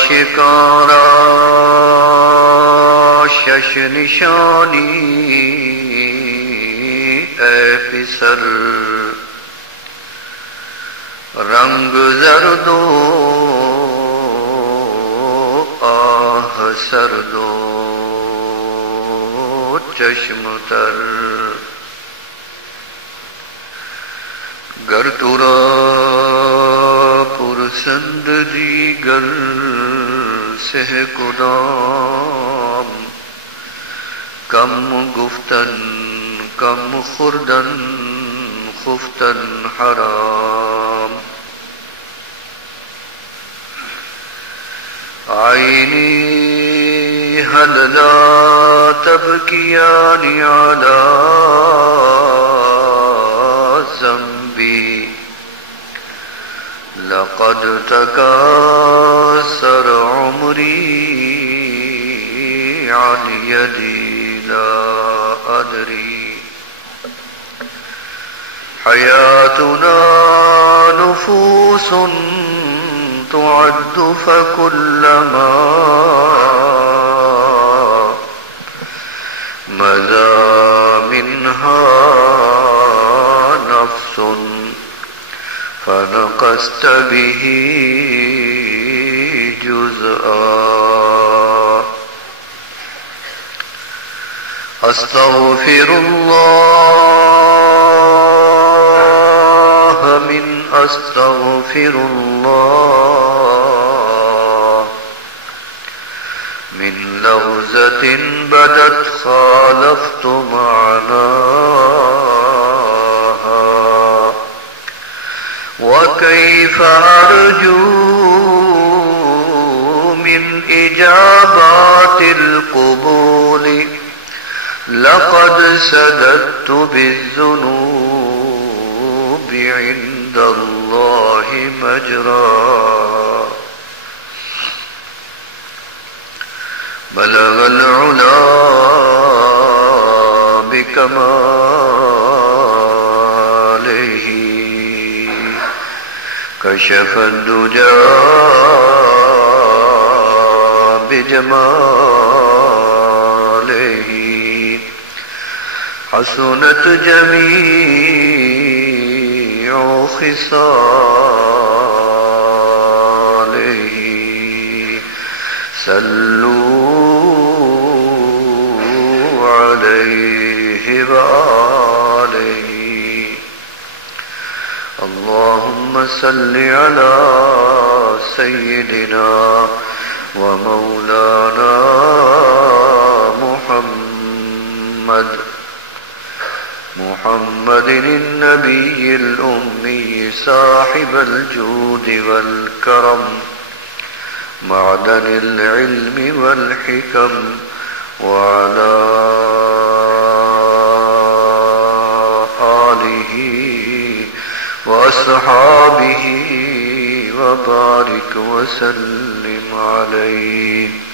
आशिकारा शश निशानी ए पिसर रंग जर्दो आह सरदो चश्म तर गर तुरा पुरसंद दीगर सह कुदाम कम गुफ्तन कम खुर्दन खुफ्तन हराम आईनी हलला तबकियानी अला ज़ंबी लक़द तकासर उमरी अन यदी ला अदरी हयातुना नुफूसुन तुअद्दु फकुल्लमा मज़ा मिन्हा नफ्सुन फनक़स्त बिही जुज़आ अस्तग़फिरुल्लाह मिन अस्तग़फिरुल्लाह मिन लग़ज़तिन बदत ख़ालफ़्तु मअनाहा व कैफ़ अर्जू मिन इजाबातिल क़ुबूल लक़द सददतु बिज़्ज़ुनूबि इंदल्लाहि मजरा बलगल उला बिकमालिही कशफ़द दुजा बिजमालिही हसनत जमीउ खिसालिही सल्लू अलैहि व आलिही अल्लाहुम्म सल्लि अला सय्यिदिना व मौलाना मुहम्मदिन नबील उम्मी साहिबल जूद वल करम मअदनिल इल्मी वल हिकम व अला आलिही व अस्हाबिही व बारिक व सल्लिम अलैहि।